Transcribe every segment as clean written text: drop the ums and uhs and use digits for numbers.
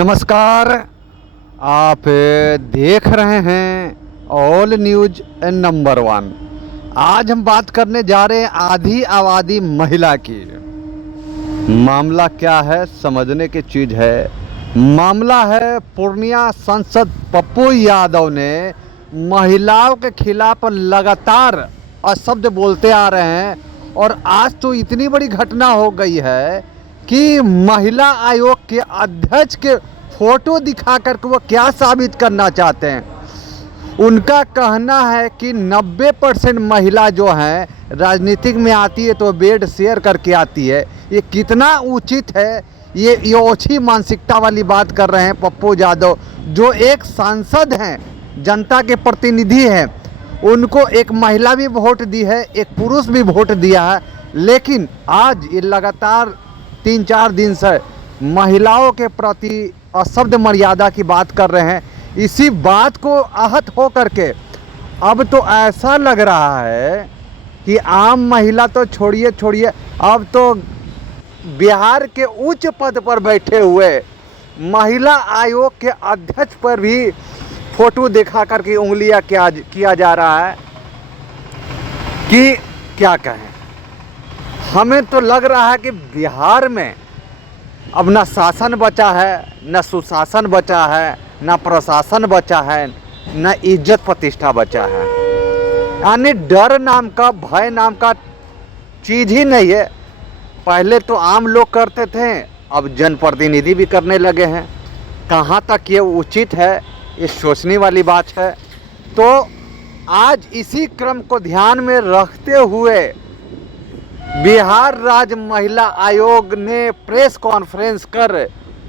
नमस्कार। आप देख रहे हैं ऑल न्यूज नंबर 1। आज हम बात करने जा रहे हैं आधी आबादी महिला की। मामला क्या है समझने की चीज़ है। मामला है पूर्णिया सांसद पप्पू यादव ने महिलाओं के खिलाफ लगातार अशब्द बोलते आ रहे हैं और आज तो इतनी बड़ी घटना हो गई है कि महिला आयोग के अध्यक्ष के फोटो दिखा कर के वो क्या साबित करना चाहते हैं। उनका कहना है कि 90% महिला जो हैं राजनीतिक में आती है तो बेड शेयर करके आती है। ये कितना उचित है। ये ओछी मानसिकता वाली बात कर रहे हैं पप्पू यादव, जो एक सांसद हैं, जनता के प्रतिनिधि हैं। उनको एक महिला भी वोट दी है, एक पुरुष भी वोट दिया है, लेकिन आज ये लगातार 3-4 दिन से महिलाओं के प्रति अशब्द मर्यादा की बात कर रहे हैं। इसी बात को आहत हो करके अब तो ऐसा लग रहा है कि आम महिला तो छोड़िए, अब तो बिहार के उच्च पद पर बैठे हुए महिला आयोग के अध्यक्ष पर भी फोटो दिखा करके उंगलियां किया जा रहा है कि क्या कहें। हमें तो लग रहा है कि बिहार में अब न शासन बचा है, न सुशासन बचा है, न प्रशासन बचा है, न इज्जत प्रतिष्ठा बचा है। यानी डर नाम का, भय नाम का चीज़ ही नहीं है। पहले तो आम लोग करते थे, अब जनप्रतिनिधि भी करने लगे हैं। कहाँ तक ये उचित है, ये सोचने वाली बात है। तो आज इसी क्रम को ध्यान में रखते हुए बिहार राज्य महिला आयोग ने प्रेस कॉन्फ्रेंस कर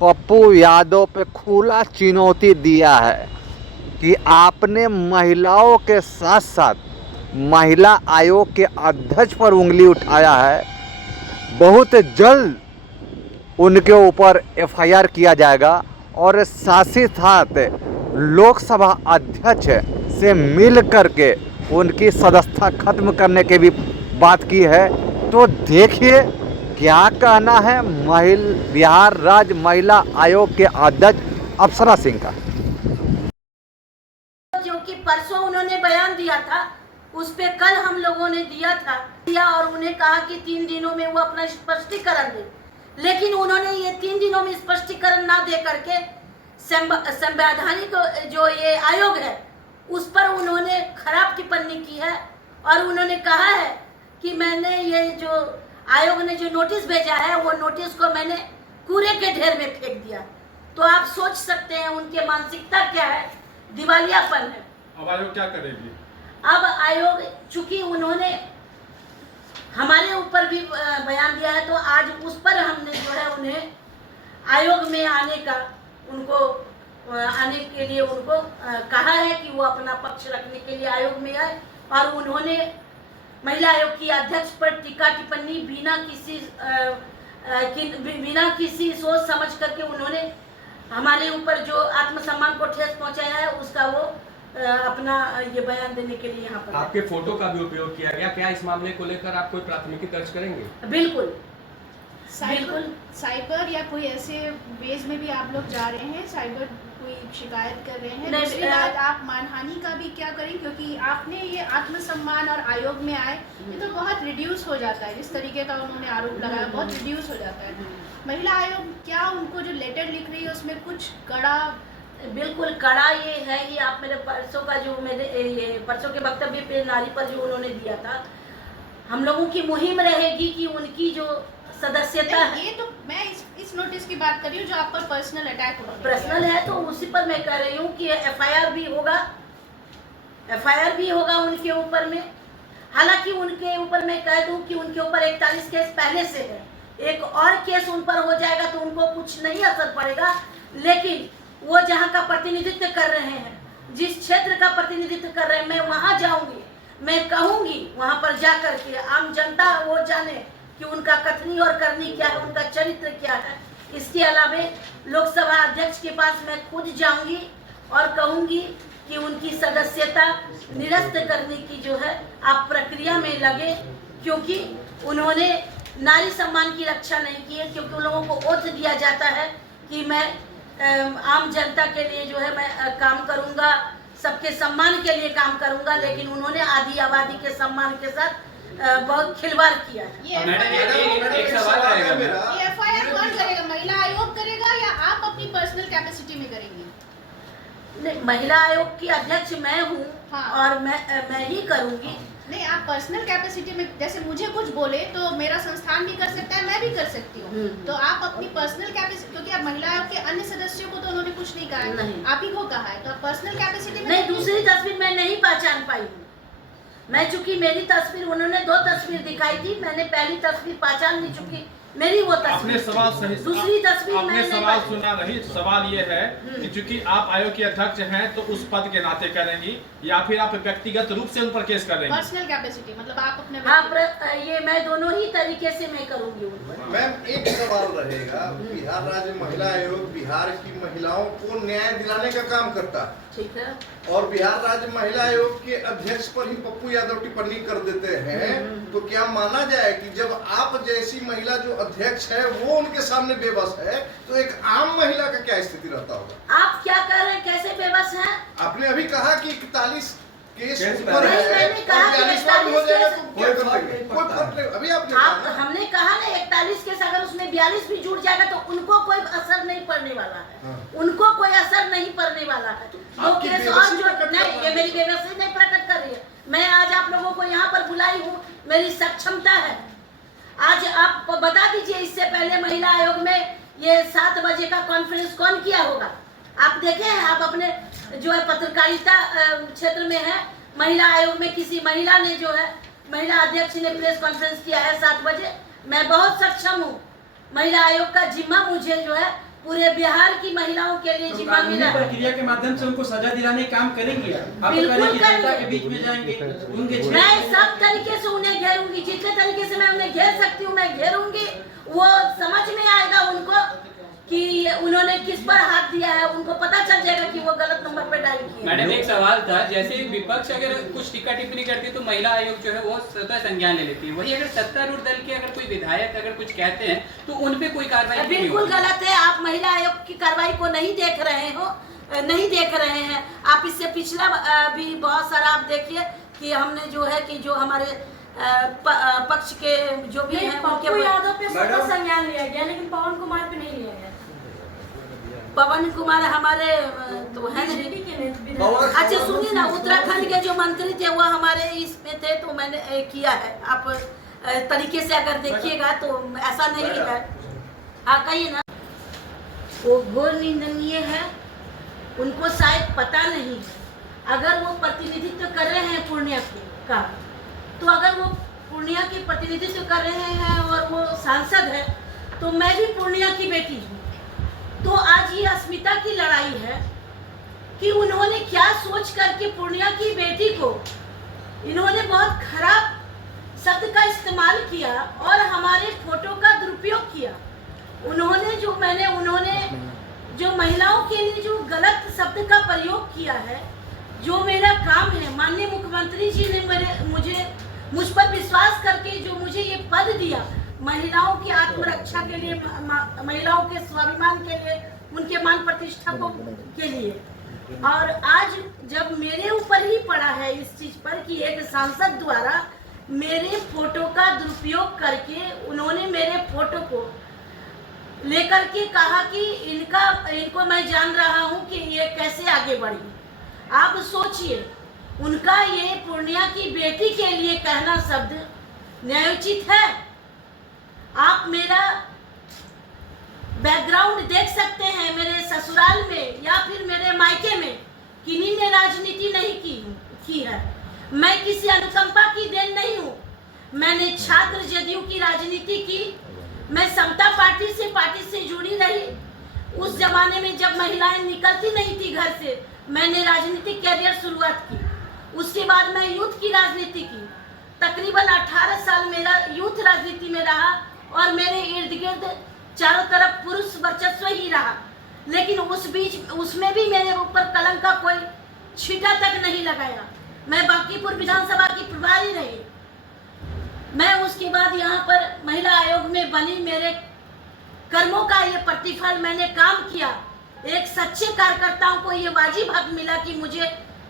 पप्पू यादव पे खुला चुनौती दिया है कि आपने महिलाओं के साथ साथ महिला आयोग के अध्यक्ष पर उंगली उठाया है। बहुत जल्द उनके ऊपर एफआईआर किया जाएगा और साथ ही साथ लोकसभा अध्यक्ष से मिल करके उनकी सदस्यता खत्म करने की भी बात की है। तो देखिए क्या कहना है बिहार राज्य महिला आयोग के अध्यक्ष अप्सरा सिंह का। जो कि परसों उन्होंने बयान दिया था, उस पे कल हम लोगों ने दिया और उन्हें कहा कि 3 दिनों में वो अपना स्पष्टीकरण दे। लेकिन उन्होंने ये 3 दिनों में स्पष्टीकरण ना दे करके संवैधानिक जो ये आयोग है उस पर उन्होंने खराब टिप्पणी की है और उन्होंने कहा है कि मैंने ये जो आयोग ने जो नोटिस भेजा है वो नोटिस को मैंने कूड़े के ढेर में फेंक दिया। तो आप सोच सकते हैं उनके मानसिकता क्या है, दिवालियापन है। अब आयोग क्या करेगी? अब आयोग चूंकि उन्होंने हमारे ऊपर भी बयान दिया है तो आज उस पर हमने जो है उन्हें आयोग में आने के लिए उनको कहा है कि वो अपना पक्ष रखने के लिए आयोग में आए। और उन्होंने महिला आयोग की अध्यक्ष पर टीका टिप्पणी बिना किसी सोच समझ करके उन्होंने हमारे ऊपर जो आत्मसम्मान को ठेस पहुंचाया है उसका वो अपना ये बयान देने के लिए यहाँ पर आपके फोटो का भी उपयोग किया गया। क्या इस मामले को लेकर आप कोई प्राथमिकी दर्ज करेंगे? बिल्कुल साइबर या कोई ऐसे बेस में भी आप लोग जा रहे हैं, साइबर कोई शिकायत कर रहे हैं? दूसरी बात, आप मानहानि का भी क्या करें, क्योंकि आपने ये आत्मसम्मान और आयोग में आए ये तो बहुत रिड्यूस हो जाता है। जिस तरीके का उन्होंने आरोप लगाया बहुत रिड्यूस हो जाता है। महिला आयोग क्या उनको जो लेटर लिख रही है उसमें कुछ कड़ा? बिल्कुल कड़ा ये है। ये आप मेरे परसों का जो ये परसों के वक्तव्य पे नारी पर जो उन्होंने दिया था, हम लोगों की मुहिम रहेगी कि उनकी जो सदस्यता है। ये तो मैं इस नोटिस की बात कर रही हूँ जो आप पर पर्सनल अटैक हुआ। पर्सनल है तो उसी पर मैं कह रही हूँ कि एफआईआर भी होगा उनके ऊपर में। हालांकि उनके ऊपर मैं कह दूं कि उनके ऊपर 41 केस पहले से है, एक और केस उन पर हो जाएगा तो उनको कुछ नहीं असर पड़ेगा। लेकिन वो जहाँ का प्रतिनिधित्व कर रहे हैं, जिस क्षेत्र का प्रतिनिधित्व कर रहे हैं, मैं वहाँ जाऊँगी, मैं कहूँगी वहाँ पर जा करके आम जनता वो जाने कि उनका कथनी और करनी क्या है, उनका चरित्र क्या है। इसके अलावा लोकसभा अध्यक्ष के पास मैं खुद जाऊंगी और कहूंगी कि उनकी सदस्यता निरस्त करने की जो है आप प्रक्रिया में लगे, क्योंकि उन्होंने नारी सम्मान की रक्षा नहीं की है। क्योंकि उन लोगों को ओथ दिया जाता है कि मैं आम जनता के लिए जो है मैं काम करूंगा, सबके सम्मान के लिए काम करूंगा, लेकिन उन्होंने आधी आबादी के सम्मान के साथ बहुत खिलवाड़ किया है। ये मैडम, एक सवाल रहेगा मेरा। ये FIR कौन करेगा, महिला आयोग करेगा या आप अपनी पर्सनल कैपेसिटी में करेंगी? नहीं, महिला आयोग की अध्यक्ष मैं हूँ। हाँ। और मैं ही करूंगी। नहीं, आप पर्सनल कैपेसिटी में, जैसे मुझे कुछ बोले तो मेरा संस्थान भी कर सकता है, मैं भी कर सकती हूँ। तो आप अपनी पर्सनल कैपेसिटी, क्योंकि आप महिला आयोग के अन्य सदस्यों को तो उन्होंने कुछ नहीं कहा है, नहीं। आप ही को कहा है, तो आप पर्सनल कैपेसिटी में नहीं, दूसरी तस्वीर मैं नहीं पहचान पाई हूँ। मैं चूंकि मेरी तस्वीर, उन्होंने 2 तस्वीर दिखाई थी, मैंने पहली तस्वीर पहचान नहीं, चुकी मेरी वो आपने तस्वीर, सवाल सही, दूसरी तस्वीर आपने मैंने सवाल नहीं सुना नहीं। सवाल ये है कि चूंकि आप आयोग के अध्यक्ष हैं तो उस पद के नाते करेंगी या फिर आप व्यक्तिगत रूप से उन पर केस करेंगी? पर्सनल कैपेसिटी मतलब आप अपने हाँ, ये मैं दोनों ही तरीके से मैं करूंगी उन पर। मैम, एक सवाल रहेगा। बिहार राज्य महिला आयोग बिहार की महिलाओं को न्याय दिलाने का काम करता है, ठीक है। और बिहार राज्य महिला आयोग के अध्यक्ष पर ही पप्पू यादव टिप्पणी कर देते हैं, तो क्या माना जाए कि जब आप जैसी महिला जो अध्यक्ष है वो उनके सामने बेबस है, तो एक आम महिला का क्या स्थिति रहता होगा? आप क्या कर रहे हैं, कैसे बेबस हैं? आपने अभी कहा कि 41 केस केस ऊपर नहीं, है, मैंने कहा कि 42वां हो जाएगा तो क्या 41 कर लेंगे? कोई फर्क नहीं। अभी आपने आप, कहा ना। हमने कहा ना 41 केस, अगर उसमें 42 भी जुड़ जाएगा तो उनको कोई असर नहीं पड़ने वाला है। हाँ। उनको कोई असर नहीं पड़ने वाला है। वो आपकी केस और बेबसी जो प्रकट नहीं, करवा ये मेरी बेबसी नहीं प्रकट कर रही है। मैं आज आप लोगों को यहाँ पर बुलाई हूँ, मेरी सक्षमता है। आज आप बता दीजिए, इससे पहले महिला आयोग में ये 7 बजे का कॉन्फ्रेंस कौन किया होगा? आप देखे हैं? आप अपने जो है पत्रकारिता क्षेत्र में है, महिला आयोग में किसी महिला ने जो है, महिला अध्यक्ष ने प्रेस कॉन्फ्रेंस किया है 7 बजे। मैं बहुत सक्षम हूँ। महिला आयोग का जिम्मा मुझे जो है पूरे बिहार की महिलाओं के लिए तो जिम्मा कानूनी मिला है। प्रक्रिया के माध्यम से उनको सजा दिलाने का काम करेंगी आप? बिल्कुल करेंगी, जनता करेंगे। के बीच में जाएंगे, उनके क्षेत्र मैं में- सब तरीके से उन्हें घेरूंगी, जितने तरीके से मैं उन्हें घेर सकती हूँ मैं घेरूंगी। वो समझ में आएगा उनको कि उन्होंने किस पर हाथ दिया है, उनको पता चल जाएगा कि वो गलत नंबर पर डायल किए। मैडम, एक सवाल था, जैसे विपक्ष अगर कुछ टीका टिप्पणी करती है तो महिला आयोग जो है वो स्वतः संज्ञान ले लेती है, वही अगर सत्तारूढ़ दल के अगर कोई विधायक अगर कुछ कहते हैं तो उन पे कोई कार्रवाई नहीं बिल्कुल होती। गलत है। आप महिला आयोग की कार्रवाई को नहीं देख रहे हो, नहीं देख रहे हैं। आप इससे पिछला भी बहुत सारा आप देखिए कि हमने जो है कि जो हमारे पक्ष के जो भी हैं पप्पू यादव पे स्वतः मैडम- संज्ञान लिया गया, लेकिन पवन कुमार पे नहीं लिया गया। पवन कुमार हमारे तो है नहीं। बीजेपी के नेता अच्छा सुनिए ना, उत्तराखंड के जो मंत्री थे वो हमारे इसमें थे, तो मैंने किया है। आप तरीके से अगर देखिएगा तो ऐसा नहीं है। हाँ, कहिए ना। वो घोर निंदनीय है, उनको शायद पता नहीं है। अगर वो प्रतिनिधित्व कर रहे हैं पूर्णिया का, तो अगर वो पूर्णिया की प्रतिनिधित्व कर रहे हैं और वो सांसद है, तो मैं भी पूर्णिया की बेटी हूँ। तो आज ये अस्मिता की लड़ाई है कि उन्होंने क्या सोच करके पूर्णिया की बेटी को इन्होंने बहुत खराब शब्द का इस्तेमाल किया और हमारे फोटो का दुरुपयोग किया। उन्होंने जो महिलाओं के लिए जो गलत शब्द का प्रयोग किया है, जो मेरा काम है, माननीय मुख्यमंत्री जी ने मुझ पर विश्वास करके जो मुझे ये पद दिया, महिलाओं की आत्मरक्षा के लिए, महिलाओं के स्वाभिमान के लिए, उनके मान प्रतिष्ठा के लिए। और आज जब मेरे ऊपर ही पड़ा है इस चीज पर कि एक सांसद द्वारा मेरे फोटो का दुरुपयोग करके उन्होंने मेरे फोटो को लेकर के कहा कि इनको मैं जान रहा हूं कि ये कैसे आगे बढ़ी। आप सोचिए, उनका ये पूर्णिया की बेटी के लिए कहना शब्द न्यायोचित है? आप मेरा बैकग्राउंड देख सकते हैं, मेरे ससुराल में या फिर मेरे मायके में किन्हीं ने राजनीति नहीं की है। मैं किसी अनुकंपा की देन नहीं हूँ। मैंने छात्र जदयू की राजनीति की, मैं समता पार्टी से जुड़ी रही। उस जमाने में जब महिलाएं निकलती नहीं थी घर से, मैंने राजनीतिक कैरियर शुरुआत की। उसके बाद मैं यूथ की राजनीति की। तकरीबन 18 साल मेरा यूथ राजनीति में रहा और मेरे इर्द गिर्द चारों तरफ पुरुष वर्चस्व ही रहा। लेकिन उसमें भी मेरे ऊपर कलंक का कोई छींटा तक नहीं लगाया। मैं बांकीपुर विधानसभा की प्रभारी रही। मैं उसके बाद यहाँ पर महिला आयोग में बनी। मेरे कर्मों का ये प्रतिफल, मैंने काम किया एक सच्चे कार्यकर्ताओं को ये वाजिब हक मिला कि मुझे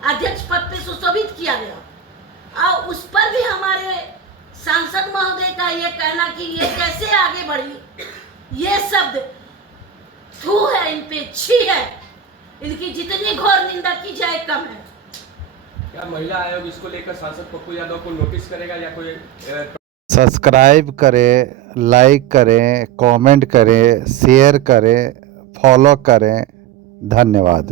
अध्यक्ष पद पे सुशोभित किया गया, और उस पर भी हमारे सांसद महोदय का ये कहना कि ये कैसे आगे बढ़ी, ये शब्द थू है, इन पे छी है, इनकी जितनी घोर निंदा की जाए कम है। क्या महिला आयोग इसको लेकर सांसद पप्पू यादव को नोटिस करेगा या कोई सब्सक्राइब करें, लाइक करें, कमेंट करें, शेयर करें, फॉलो करें। धन्यवाद।